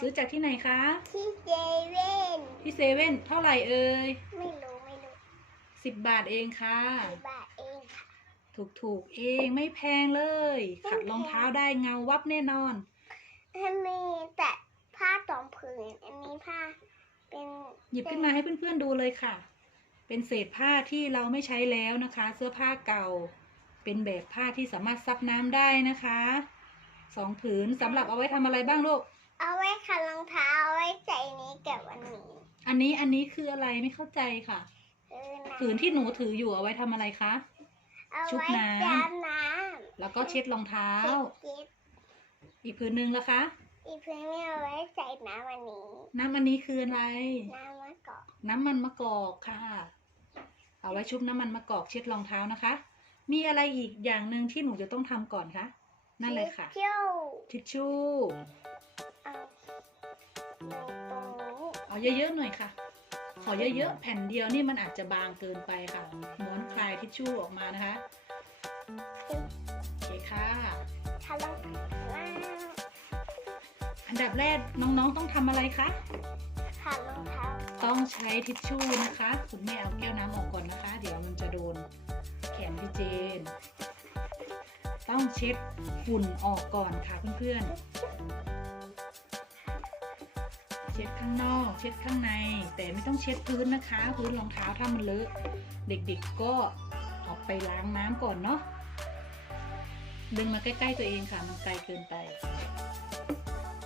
ซื้อจากที่ไหนคะ ที่เจเว่นที่เซเว่นเท่าไหร่เอ่ยไม่รู้ไม่รู้สิบบาทเองค่ะกี่บาทเองค่ะ ถูกถูกๆเองไม่แพงเลยขัดรองเท้าได้เงาวับแน่นอนอันนี้แต่ผ้าสองผืนอันนี้ผ้า เป็นหยิบขึ้นมาให้เพื่อนๆดูเลยค่ะ เป็นเศษผ้าที่เราไม่ใช้แล้วนะคะ เสื้อผ้าเก่า เป็นแบบผ้าที่สามารถซับน้ำได้นะคะสองผืนสำหรับเอาไว้ทำอะไรบ้างลูก เอาไว้ขัดรองเท้าเอาไว้ใส่นี้กับอันนี้อันนี้อันนี้คืออะไรไม่เข้าใจค่ะเออนะผืนที่หนูถืออยู่เอาไว้ทำอะไรคะ เอาชุบไว้น้ำ จามน้ำแล้วก็เช็ดรองเท้าเช็ดอีกผืนหนึ่งละคะอีกเพื่อนไม่เอาไว้ใส่น้ำอันนี้ น้ำอันนี้คืออะไร น้ำมะกอกน้ำมันมะกอกค่ะ เอาไว้ชุบน้ำมันมะกอกเช็ดรองเท้านะคะ มีอะไรอีกอย่างหนึ่งที่หนูจะต้องทำก่อนคะนั่นเลยค่ะ เที่ยวทิชชู่เอาตรงนี้ เอาเยอะๆหน่อยค่ะ ขอเยอะๆ แผ่นเดียวนี่มันอาจจะบางเกินไปค่ะ ม้วนคลายทิชชู่ออกมานะคะ โอเคค่ะทะลงอันดับแรกน้องๆต้องทำอะไรคะขัดรองเท้าต้องใช้ทิชชู่นะคะคุณแม่เอาแก้วน้ำออกก่อนนะคะ เดี๋ยวมันจะโดนแขนพี่เจน ต้องเช็ดฝุ่นออกก่อนค่ะเพื่อนๆ ช็ดข้างนอก เช็ดข้างใน แต่ไม่ต้องเช็ดพื้นนะคะ พื้นรองเท้าถ้ามันเลอะเด็กๆก็เอาไปล้างน้ำก่อนเนาะดึงมาใกล้ๆตัวเองค่ะมันไกลเกินไป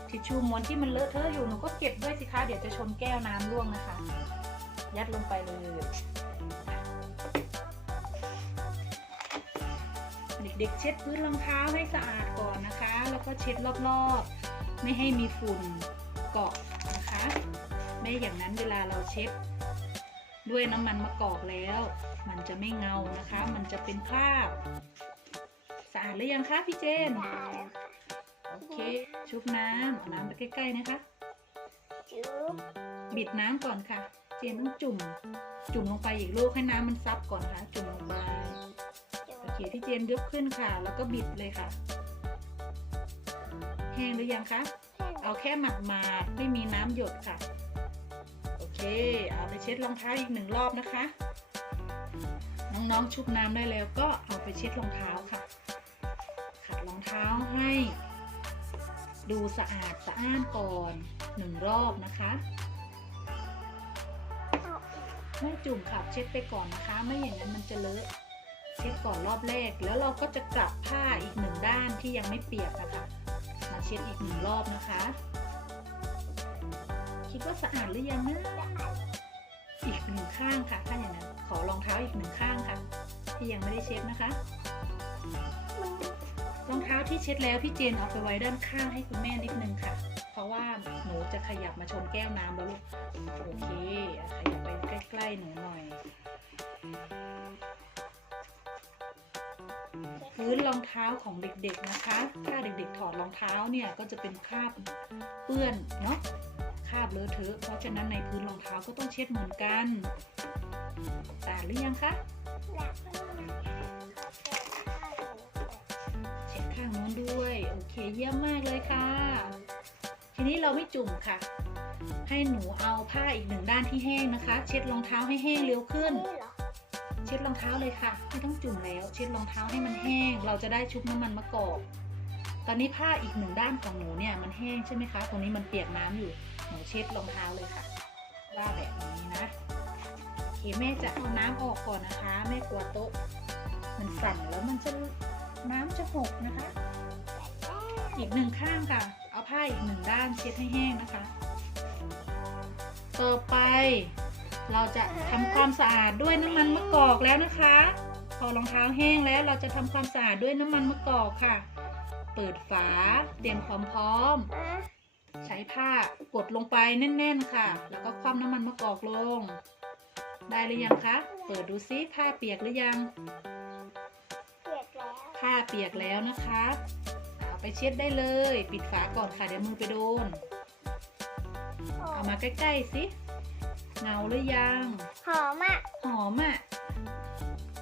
ทิชชู่ม้วนที่มันเลอะเทอะอยู่หนูก็เก็บด้วยสิคะเดี๋ยวจะชนแก้วน้ำร่วงนะคะ ยัดลงไปเลยเด็กๆเช็ดพื้นรองเท้าให้สะอาดก่อนนะคะ แล้วก็เช็ดรอบๆ ไม่ให้มีฝุ่นเกาะนะคะ ไม่อย่างนั้นเวลาเราเช็ดด้วยน้ำมันมะกอกแล้ว มันจะไม่เงานะคะ มันจะเป็นคราบสะอาดหรือยังคะพี่เจนได้แล้วค่ะโอเค ชุบน้ำเอาน้ำไปใกล้ๆนะคะจุ๊บบิดน้ำก่อนค่ะ เจนต้องจุ่ม จุ่มลงไปอีกลูกให้น้ำมันซับก่อนค่ะ จุ่มลงไปจุ๊บโอเคที่เจนยกขึ้นค่ะ แล้วก็บิดเลยค่ะ แห้งหรือยังคะเอาแค่หมาดมาดๆไม่มีน้ำห ยดค่ะ โอเค เอาไปเช็ดรองเท้าอีกหนึ่งรอบนะคะ น้องๆชุบน้ำได้แล้วก็เอาไปเช็ดรองเท้าค่ะ ขัดรองเท้าให้ ดูสะอาดสะอ้านก่อนหนึ่งรอบนะคะเอาอีกไม่จุ่มค่ะเช็ดไปก่อนนะคะ ไม่อย่างนั้นมันจะเลอะเช็ดก่อนรอบแรก แล้วเราก็จะกลับผ้าอีกหนึ่งด้านที่ยังไม่เปียกนะคะ มาเช็ดอีกหนึ่งรอบนะคะ คิดว่าสะอาดหรือยังนะอีกหนึ่งข้างค่ะ ถ้าอย่างนั้น ขอรองเท้าอีกหนึ่งข้างค่ะ ที่ยังไม่ได้เช็ดนะคะ รองเท้าที่เช็ดแล้วพี่เจนเอาไปไว้ด้านข้างให้คุณแม่นิดนึงค่ะ เพราะว่าหนูจะขยับมาชนแก้วน้ำแล้วลูก โอเคอะขยับไปใกล้ๆหนูหน่อยพื้นรองเท้าของเด็กๆนะคะ ถ้าเด็กๆถอดรองเท้าเนี่ยก็จะเป็นคราบเปื้อนเนาะ คราบเลอะเทอะ เพราะฉะนั้นในพื้นรองเท้าก็ต้องเช็ดเหมือนกันสะอาดหรือยังคะเช็ดข้างนู้นด้วย โอเคเยี่ยมมากเลยค่ะ ทีนี้เราไม่จุ่มค่ะ ให้หนูเอาผ้าอีกหนึ่งด้านที่แห้งนะคะ เช็ดรองเท้าให้แห้งเร็วขึ้นเช็ดรองเท้าเลยค่ะ ไม่ต้องจุ่มแล้ว เช็ดรองเท้าให้มันแห้ง เราจะได้ชุบน้ำมันมะกอกตอนนี้ผ้าอีกหนึ่งด้านของหนูเนี่ยมันแห้งใช่ไหมคะตรงนี้มันเปียกน้ำอยู่ นูเช็ดรองเท้าเลยค่ะว่าแบบนี้นะโอเคแม่จะเอาน้ำออกก่อนนะคะ แม่กลัวโต๊ะ มันสั่นแล้วมันจะน้ำจะหกนะคะ อีกหนึ่งข้างค่ะ เอาผ้าอีกหนึ่งด้านเช็ดให้แห้งนะคะ ต่อไป เราจะทำความสะอาดด้วยน้ำมันมะกอกแล้วนะคะ พอรองเท้าแห้งแล้วเราจะทำความสะอาดด้วยน้ำมันมะกอกค่ะ เปิดฝาเตรียมความพร้อม ใช้ผ้ากดลงไปแน่น ๆ ค่ะ แล้วก็คว่ำน้ำมันมะกอกลง ได้หรือยังคะ เปิดดูซิผ้าเปียกหรือยัง เปียกแล้ว ผ้าเปียกแล้วนะคะ เอาไปเช็ดได้เลย ปิดฝาก่อนค่ะเดี๋ยวมือไปโดนโอ้เอามาใกล้ๆสิ เงาหรือยัง หอมอะ หอมอะ่ะ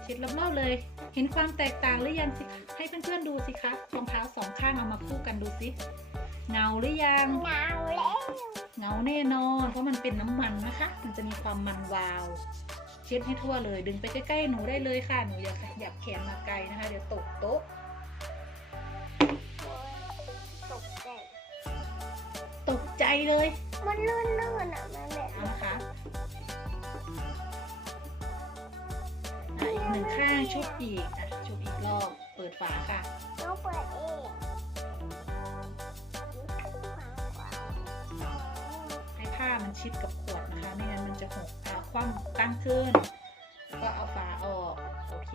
เช็ดรอบๆเลย เห็นความแตกต่างหรือยังสิคะ ให้เพื่อนๆดูสิคะ รองเท้าสองข้างเอามาคู่กันดูสิ เงาหรือยังหนาวแล้วเงาแน่นอนเพราะมันเป็นน้ำมันนะคะ มันจะมีความมันวาว เช็ดให้ทั่วเลย ดึงไปใกล้ๆหนูได้เลยค่ะหนูอย่าขยับแขนมาไกลนะคะ เดี๋ยวตกโต๊ะโอ้ยตกใจตกใจเลย มันลื่นๆอะมันแบบเอานะคะอะอีกหนึ่งข้างชุบอีกอะชุบอีกรอบเปิดฝาค่ะ ต้องเปิดเอง มันชิดกับขวดนะคะ ไม่งั้นมันจะหกอะคว่ำตั้งขึ้น แล้วก็เอาฝาออก โอเค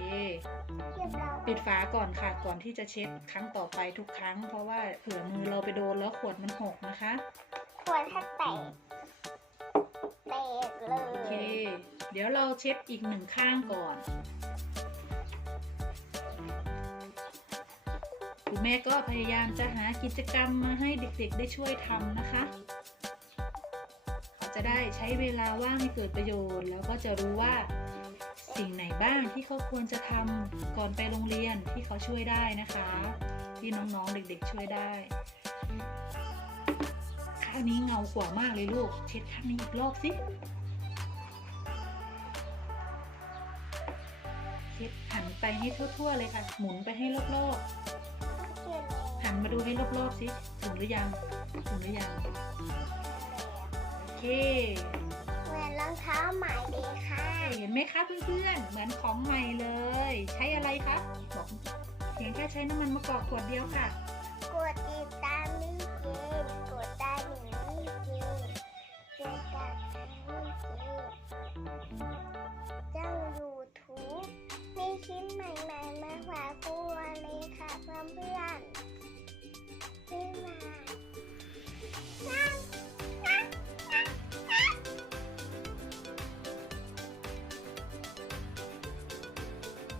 เรียบร้อยปิดฝาก่อนค่ะ ก่อนที่จะเช็ดครั้งต่อไปทุกครั้ง เพราะว่าเผื่อมือเราไปโดนแล้วขวดมันหกนะคะควรถ้าแตกแตกเลโอเคยเดี๋ยวเราเช็ดอีกหนึ่งข้างก่อนคุณแม่ก็พยายามจะหากิจกรรมมาให้เด็กๆได้ช่วยทำนะคะเขา จะได้ใช้เวลาว่างให้เกิดประโยชน์ แล้วก็จะรู้ว่าสิ่งไหนบ้างที่เขาควรจะทำก่อนไปโรงเรียนที่เขาช่วยได้นะคะ ที่น้องๆเด็กๆช่วยได้ข้างนี้เงากว่ามากเลยลูก เช็ดข้างนี้อีกรอบสิเช็ดหันไปให้ทั่วๆเลยค่ะ หมุนไปให้รอบๆหันมาดูให้รอบๆสิถึงหรือยังถึงหรือยัง เคเหมือนรองเท้าใหม่เลยค่ะ เห็นไหมคะเพื่อนๆ เหมือนของใหม่เลย ใช้อะไรคะบอกเพียงแค่ใช้น้ำมันมะกอกขวดเดียวค่ะ กดติดตามมิเกนกดตามหนูมิเกนกดตามมิเกนจ้างยูทูบมีคลิปใหม่ๆมาฝากพวกเราเลยค่ะเพื่อน